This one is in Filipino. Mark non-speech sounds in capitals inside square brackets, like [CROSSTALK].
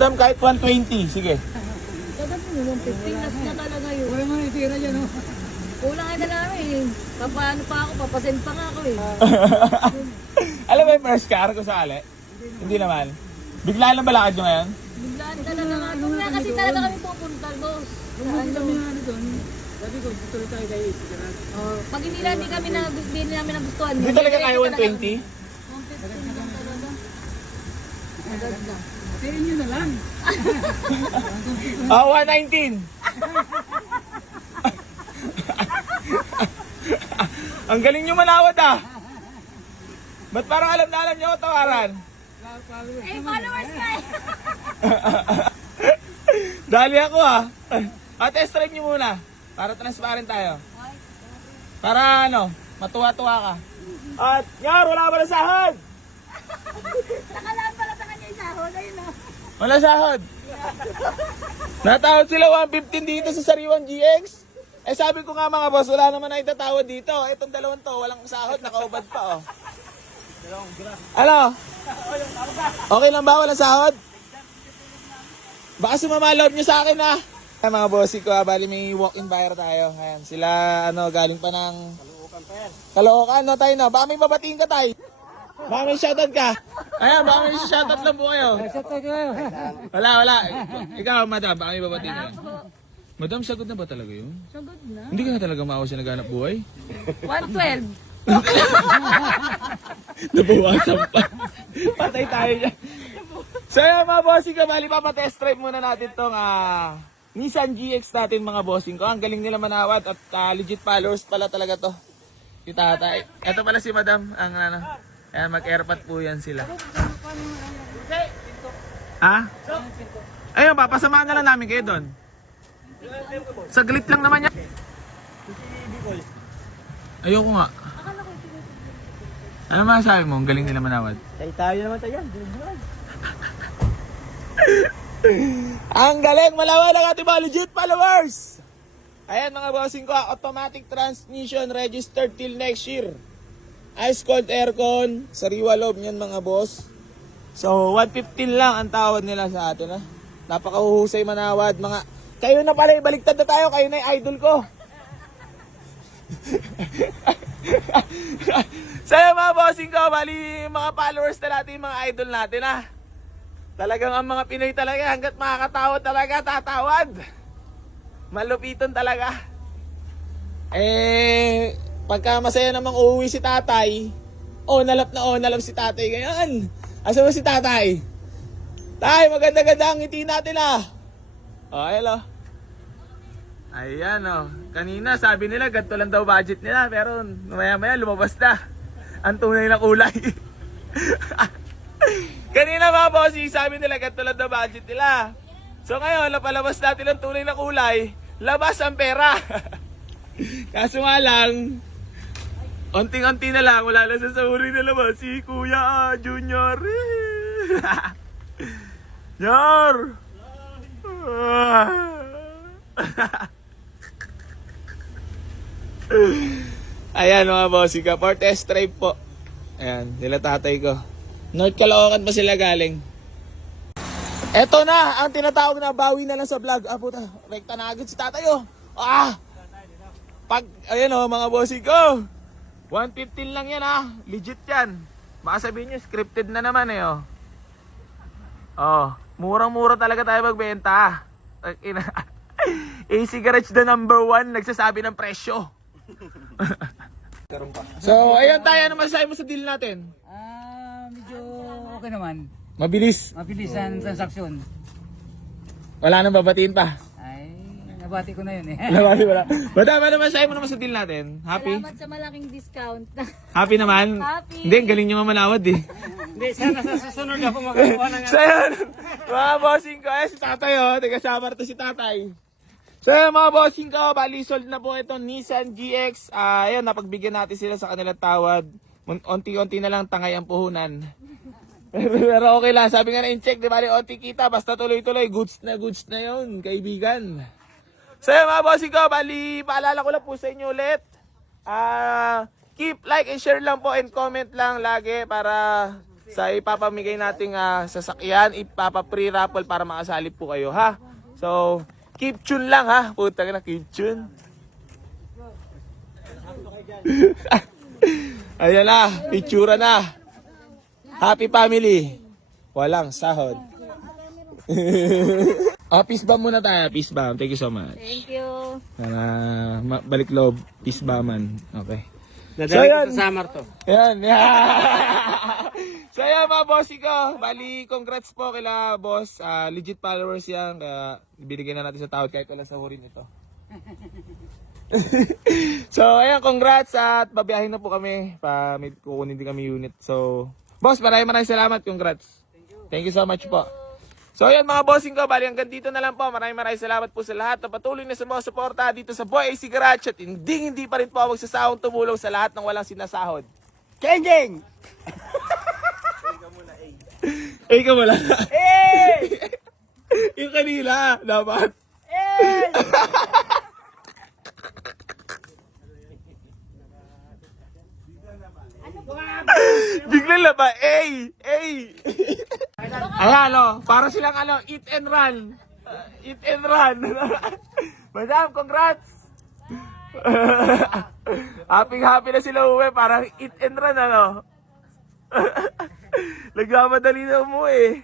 Madam, kahit 120. Sige. Dapat mo yung 15 nas na talaga yun. Wala nga itira dyan, oh. Kulang ka na namin. Papaano pa ako, papasend pa nga ako eh. [LAUGHS] Alam mo yung first car kung sakali? Hindi naman. Bigla lang balakad nyo ngayon? Biglaan talaga nga. Nga kasi talaga kami pupunta, boss. Sa ano. Kami nga ano doon. Sabi ko, tuloy tayo kayo. Oh, pag hindi hindi kami na hindi namin nagustuhan. Hindi talaga kaya 120? 115 lang talaga. Agad na. Sa inyo na lang. [LAUGHS] Ah, 119. [LAUGHS] Ang galing nyo manawad ah. Ba't parang alam na alam nyo ako tawaran? Eh, followers ka eh. [LAUGHS] Dali ako ah. At test drive nyo muna. Para transparent tayo. Para ano, matuwa-tuwa ka. At yar, wala ba na sahod? Nakalaan pala sa kanya yung sahod. Ayun na. Wala sahod. Natawad sila 115 dito sa Sariwang GX. Eh sabi ko nga mga boss, wala naman na itatawad dito. Itong dalawang to, walang sahod, nakaubad pa oh. Ano? Okay lang ba? Walang sahod? Baka sumama loob nyo sa akin ah. Ay, mga bossy ko, ah, bali may walk-in buyer tayo. Ayan, sila ano, galing pa ng... Kalookan, no tayo no? Baka may babatiin ka tayo. Baka may shoutout ka. Ayan, baka may shoutout lang po kayo. Sa tayo. Wala, wala. Ikaw, madam, baka may babatiin ka. Madam, sagot na ba talaga yun? Sugod na. Hindi ka na talaga maawa siya naghanap buhay? 112. [LAUGHS] Nabawasan pa. Patay tayo dyan. So yan mga bossing ko, bali pa test drive muna natin tong ah, Nissan GX natin mga bossing ko. Ang galing nila manawat at ah, legit followers pala talaga to. Si tatay. Ito pala si madam. Ang ano. Ayan, mag-airpot po yan sila. Ha? Ayun, papasamahan na lang namin kayo doon. Saglit lang naman yan. Ayoko nga. Ano masasabi mo? Ang galing nila manawad. Tayo tayo naman tayo yan. [LAUGHS] Ang galing malawan ng ating mga legit followers! Ayan mga bossing ko, automatic transmission registered till next year. Ice cold aircon, sariwa loob niyan mga boss. So 115 lang ang tawad nila sa atin ha. Napakahuhusay manawad mga kayo na pala, baliktad na tayo, kayo na yung idol ko. [LAUGHS] yun, mga bossing ko, bali mga followers na natin, mga idol natin ha. Talagang ang mga Pinoy talaga hanggat makakatawad talaga tatawad. Malupiton talaga. Eh, pagka masaya namang uuwi si tatay, oh nalap na oh nalap si tatay ngayon. Asa ba si tatay? Tay, maganda-ganda ang ngiti natin ah. Oh, hello. Ayan oh. Kanina sabi nila ganito lang daw budget nila pero maya-maya lumabas na. Ang tunay na kulay. [LAUGHS] Kanina mga bossy, sabi nila ganito lang daw budget nila. So ngayon, napalabas natin ang tunay na kulay, labas ang pera. [LAUGHS] Kaso nga lang, onting-onti na lang, wala lang sa sahuri na labas si Kuya Junior. [LAUGHS] Yar! [LAUGHS] Ayan mga bossy ka, for test drive po. Ayan, nila tatay ko. North Caloocan pa sila galing. Eto na, ang tinatawag na bawi na lang sa vlog. Ah, puta, rekta na agad si tatay oh. Ah! Pag, ayan oh, mga bossing ko. 115 lang yan ah. Legit yan. Baka sabihin nyo, scripted na naman eh oh. Oh, murang-mura talaga tayo magbenta. AC [LAUGHS] Garage the number one, nagsasabi ng presyo. [LAUGHS] so, ayun tayo, ano masasabi mo sa deal natin? Ah, medyo okay naman. Mabilis. Mabilis ang transaksyon. Wala nang babatiin pa. Nabati ko na yun eh. [LAUGHS] Wala, wala. Madama naman sa'yo mo naman sa deal natin. Happy? Salamat sa malaking discount. [LAUGHS] Happy naman? Happy. Hindi, ang galing nyo mamanawad eh. Hindi, sana sa susunod ako magagawa ng [LAUGHS] So yun, mga bossing ko, eh, si tatay oh, taga Samar to si tatay. So yun, mga bossing ko, bali sold na po itong Nissan GX. Ah, ayun, napagbigyan natin sila sa kanilang tawad. Unti-unti na lang tangay ang puhunan. Pero okay lang, sabi nga na in-check, di ba, onti kita, basta tuloy-tuloy, goods na goods na yun, kaibigan. So yun, mga bossing ko, bali, paalala ko lang po sa inyo ulit. Ah, keep like and share lang po and comment lang lagi para sa ipapamigay nating ah, sasakyan, ipapa-free raffle para makasali po kayo ha. So, keep tune lang ha. Puta ka na, keep tune. [LAUGHS] Ayan na, itsura na. Happy family. Walang sahod. [LAUGHS] ah, peace bomb muna tayo. Peace bomb. Thank you so much. Thank you. Para ma- balik loob. Peace bomban. Okay. Dadali yan. ko sa summer to. Yan. [LAUGHS] so yan mga bossy ko. Bali, congrats po kila boss. Ah, legit followers yan. Kaya binigyan na natin sa tawad kahit wala sa hurin ito. [LAUGHS] so ayan, congrats at babiyahin na po kami. Pa, may kukunin din kami unit. So, boss, maraming maraming salamat. Congrats. Thank you so much po. So ayan mga bossing ko, bali hanggang dito na lang po. Maraming maraming salamat po sa lahat na patuloy na sa mga suporta dito sa Boy AC Garage at hindi hindi pa rin po ako magsasahong tumulong sa lahat ng walang sinasahod. Changing! Eh, ikaw wala. Eh! Yung kanila, dapat. Eh! [LAUGHS] Bigla na ba? Ay! Ay! Ayan, ano, para silang ano, eat and run. Eat and run. [LAUGHS] Madam, congrats! [LAUGHS] happy happy na sila uwi, parang eat and run, ano. [LAUGHS] Nagmamadali na umuwi.